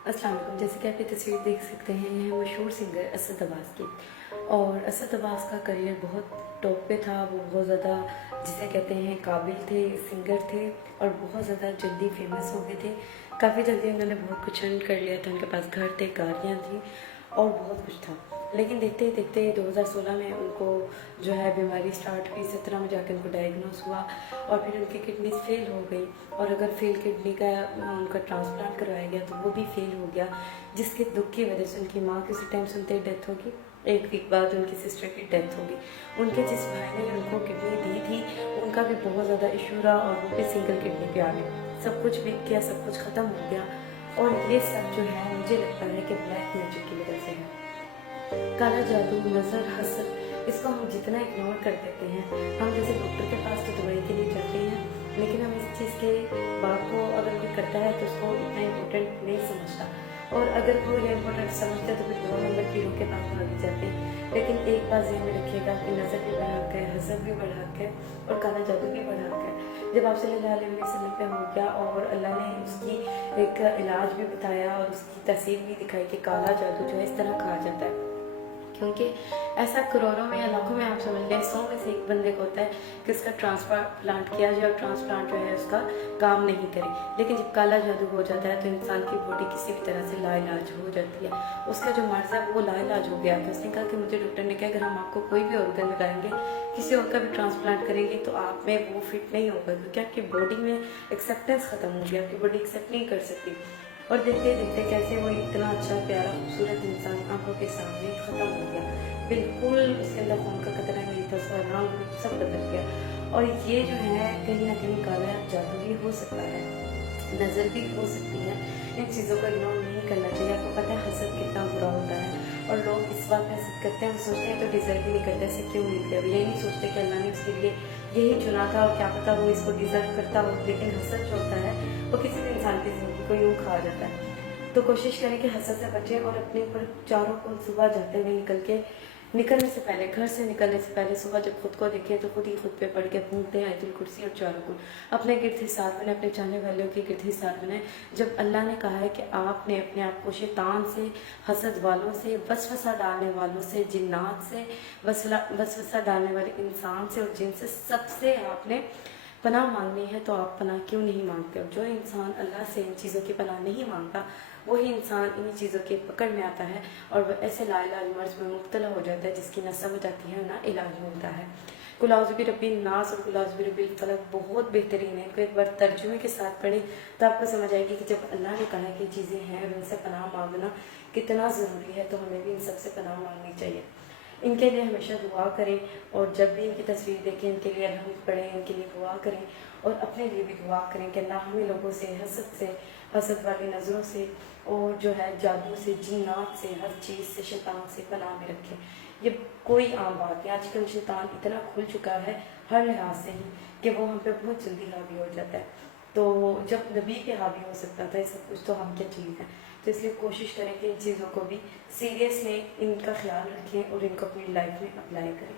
अस्सलाम वालेकुम। जैसे कि आप ये तस्वीर देख सकते हैं, ये है मशहूर सिंगर असद अब्बास की। और असद अब्बास का करियर बहुत टॉप पे था। वो बहुत ज़्यादा जिसे कहते हैं काबिल थे, सिंगर थे और बहुत ज़्यादा जल्दी फेमस हो गए थे। काफ़ी जल्दी उन्होंने बहुत कुछ अर्न कर लिया था। उनके पास घर थे, गाड़ियाँ थी और बहुत कुछ था। लेकिन देखते ही देखते 2016 में उनको जो है बीमारी स्टार्ट हुई। 17 में जाकर उनको डायग्नोस हुआ और फिर उनकी किडनी फेल हो गई। और अगर फेल किडनी का उनका ट्रांसप्लांट करवाया गया तो वो भी फेल हो गया, जिसके दुख की वजह से उनकी माँ की उसी टाइम सुनते ही डेथ होगी। एक वीक बाद उनकी सिस्टर की डेथ होगी। उनके जिस भाई ने उनको किडनी दी थी उनका भी बहुत ज़्यादा इशू रहा और वो भी सिंगल किडनी पे आ गए। सब कुछ बिक गया, सब कुछ ख़त्म हो गया। और ये सब जो है मुझे लगता है कि ब्लैक मैजिक की वजह से है। काला जादू, नज़र, हसद, इसको हम जितना इग्नोर कर देते हैं, हम जैसे डॉक्टर के पास तो दवाई के लिए जाते हैं, लेकिन हम इस चीज़ के बात को अगर कोई करता है तो उसको इतना इम्पोर्टेंट नहीं समझता। और अगर वो ये इम्पोर्टेंट समझते तो फिर 2 नंबर कीड़ों के पास भाग जाते हैं। लेकिन एक बात ध्यान में रखिएगा कि नज़र भी बढ़ा है, हसद भी बढ़ा है और काला जादू भी बढ़ा है। जब आप सल्लल्लाहु अलैहि वसल्लम पे हो गया और अल्लाह ने उसकी एक इलाज भी बताया और उसकी तस्वीर भी दिखाई कि काला जादू जो है इस तरह कहा जाता है, क्योंकि ऐसा करोड़ों में या लाखों में आप समझ लें 100 में से एक बंदे को होता है कि उसका ट्रांसप्लांट किया जाए और ट्रांसप्लांट जो है उसका काम नहीं करे। लेकिन जब काला जादू हो जाता है तो इंसान की बॉडी किसी भी तरह से लाइलाज हो जाती है। उसका जो मर्ज है वो लाइलाज हो गया था। उसने कहा कि मुझे डॉक्टर ने कहा अगर हम आपको कोई भी ऑर्गन लगाएंगे, किसी और का भी ट्रांसप्लांट करेंगे तो आप में वो फिट नहीं होगा, क्योंकि आपकी बॉडी में एक्सेप्टेंस ख़त्म हो गया, आपकी बॉडी एक्सेप्ट नहीं कर सकती। और देखते देखते कैसे वो इतना अच्छा प्यारा खूबसूरत इंसान आंखों के सामने ख़त्म हो गया। बिल्कुल उसके अंदर खून का कतरा नहीं था, उसका रंग सब बदल गया। और ये जो है कहीं ना कहीं काला जादू भी हो सकता है, नज़र भी हो सकती है। इन चीज़ों को इग्नोर नहीं करना चाहिए। आपको पता है हसद कितना बुरा होता है और लोग इस बात में हसद करते हैं, वो सोचते हैं तो डिज़र्व भी नहीं करते, ऐसे क्यों मिल गया। ये नहीं सोचते कि अल्लाह ने उसके लिए यही चुना था और क्या पता वो इसको डिज़र्व करता हो। लेकिन हसद जो होता है वो किसी भी इंसान की ज़िंदगी को यूँ खा जाता है। तो कोशिश करें कि हसद से बचें और अपने ऊपर चारों को सुबह जाते हुए निकलने से पहले, घर से निकलने से पहले सुबह जब खुद को देखें तो खुद ही खुद पे पढ़ के घूमते हैं आयतुल कुर्सी और चारों को अपने गिरद हिसार बनाए, अपने चाहने वालों के गिरद हिसार बनाए। जब अल्लाह ने कहा है कि आपने अपने आप को शैतान से, हसद वालों से, वसवसा डालने वालों से, जिन्नात से, वसवसा डालने वाले इंसान से और जिन से, सबसे आपने पनाह मांगनी है, तो आप पनाह क्यों नहीं मांगते हो। जो इंसान अल्लाह से इन चीज़ों की पनाह नहीं मांगता वही इंसान इन चीज़ों के पकड़ में आता है और वह ऐसे लाइलाज मर्ज में मुब्तला हो जाता है जिसकी ना समझ आती है ना इलाज मिलता है। कुल औज़ु बिरब्बिन नास और कुल औज़ु बिरब्बिल फलक बहुत बेहतरीन है। इनको एक बार तर्जुमे के साथ पढ़ें तो आपको समझ आएगी कि जब अल्लाह ने कहा कि चीज़ें हैं और उनसे पनाह मांगना कितना ज़रूरी है, तो हमें भी इन सबसे पनाह मांगनी चाहिए। इनके लिए हमेशा दुआ करें और जब भी इनकी तस्वीर देखें इनके लिए अलहम्द पढ़ें, इनके लिए दुआ करें और अपने लिए भी दुआ करें कि अल्लाह हमें लोगों से, हसद वाली नज़रों से और जो है जादू से, जिन्नात से, हर चीज़ से, शैतान से पनाह में रखें। ये कोई आम बात नहीं। आजकल शैतान इतना खुल चुका है हर लिहाज से ही कि वो हम पे बहुत जल्दी हावी हो जाता है। तो जब नबी पे हावी हो सकता था ये सब कुछ, तो हम क्या चीज़ है। तो इसलिए कोशिश करें कि इन चीज़ों को भी सीरियसली इनका ख्याल रखें और इनको अपनी लाइफ में अप्लाई करें।